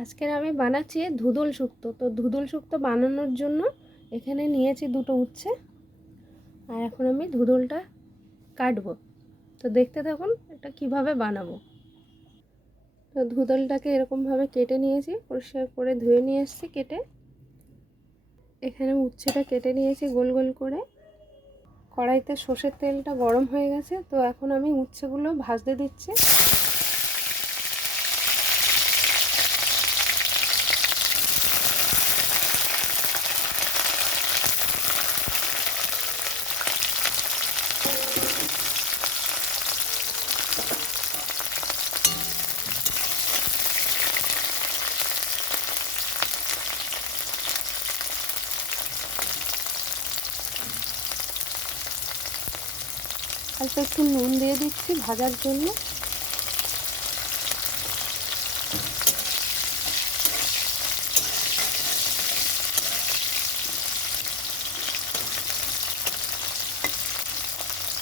আজকের আমি বানাচ্ছি ধুদুল শুক্তো। তো ধুদুল শুক্তো বানানোর জন্য এখানে নিয়েছি দুটো উচ্ছে, আর এখন আমি ধুদুলটা কাটবো। তো দেখতে থাকুন এটা কিভাবে বানাবো। তো ধুদুলটাকে এরকমভাবে কেটে নিয়েছি, পরিষ্কার করে ধুয়ে নিয়ে এসেছি কেটে। এখানে উচ্ছেটা কেটে নিয়েছি গোল গোল করে। কড়াইতে সর্ষের তেলটা গরম হয়ে গেছে, তো এখন আমি উচ্ছেগুলো ভাজতে দিচ্ছি। অল্প একটু নুন দিয়ে দিচ্ছি ভাজার জন্য।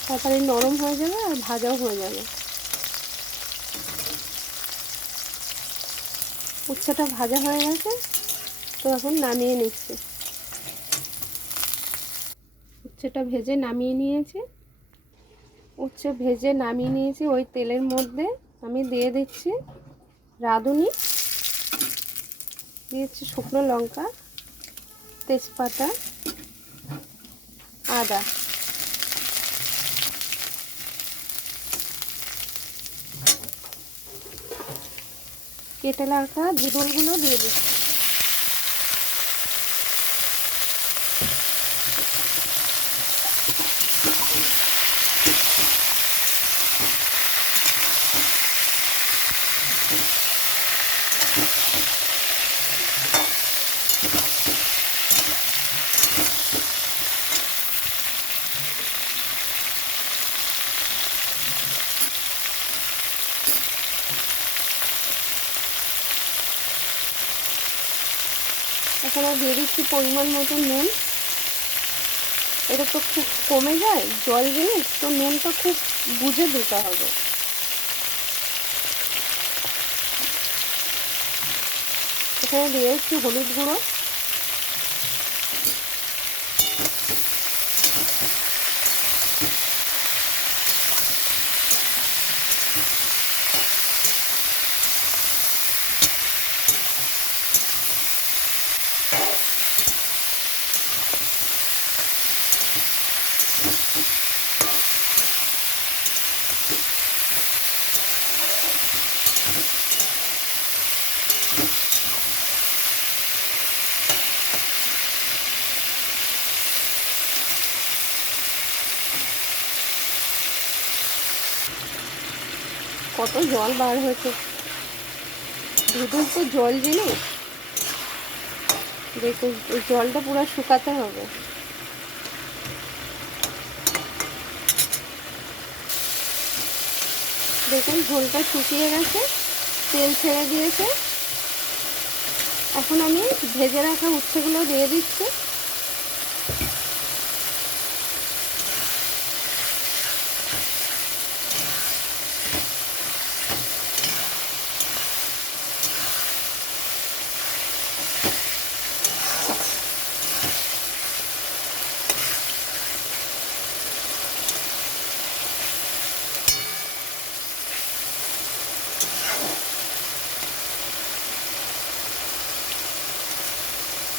তারপরে নরম হয়ে যাবে আর ভাজাও হয়ে যাবে। উচ্ছেটা ভাজা হয়ে গেছে, তো এখন নামিয়ে নিচ্ছি। উচ্ছেটা ভেজে নামিয়ে নিয়েছি। উচ্ছে ভেজে নামিয়ে নিয়েছি। ওই তেলের মধ্যে আমি দিয়ে দিচ্ছি রাঁধুনি, দিয়েছি শুকনো লঙ্কা, তেজপাতা, আদা। কেটে রাখা ধুদুলগুলো দিয়ে দিচ্ছি। এখানে দিয়ে দিচ্ছি পরিমাণ মতো নুন। এটা তো খুব কমে যায়, জল জিনিস তো নুনটা খুব বুঝে দিতে হবে। এখানে দিয়ে দিচ্ছি হলুদ গুঁড়ো, কত জল বার হয়েছে। ধুদুল তো জল জিনিস, দেখুন জলটা পুরো শুকাতে হবে। দেখুন ঝোলটা শুকিয়ে গেছে, তেল ছেড়ে দিয়েছে। এখন আমি ভেজে রাখা উচ্ছেগুলো দিয়ে দিচ্ছি।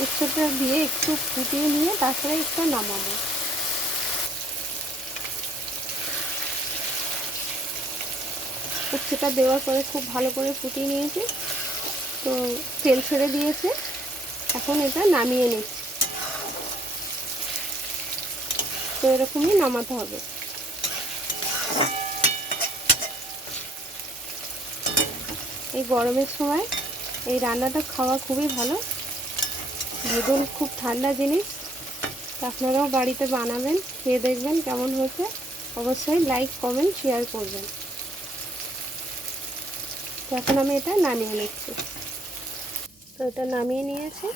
উচ্ছেটা দিয়ে একটু ফুটিয়ে নিয়ে তারপরে একটু নামাবো। উচ্ছেটা দেওয়ার পরে খুব ভালো করে ফুটিয়ে নিয়েছি, তো তেল ছেড়ে দিয়েছে। এখন এটা নামিয়ে নিচ্ছি। তো এরকমই নামাতে হবে। এই গরমের সময় এই রান্নাটা খাওয়া খুবই ভালো। ধুদুল খুব ঠান্ডা জিনিস, আপনারাও বাড়িতে বানাবেন, খেয়ে দেখবেন কেমন হয়েছে। অবশ্যই লাইক কমেন্ট শেয়ার করবেন। তো এখন আমি এটা নামিয়ে নিচ্ছি। তো এটা নামিয়ে নিয়েছি।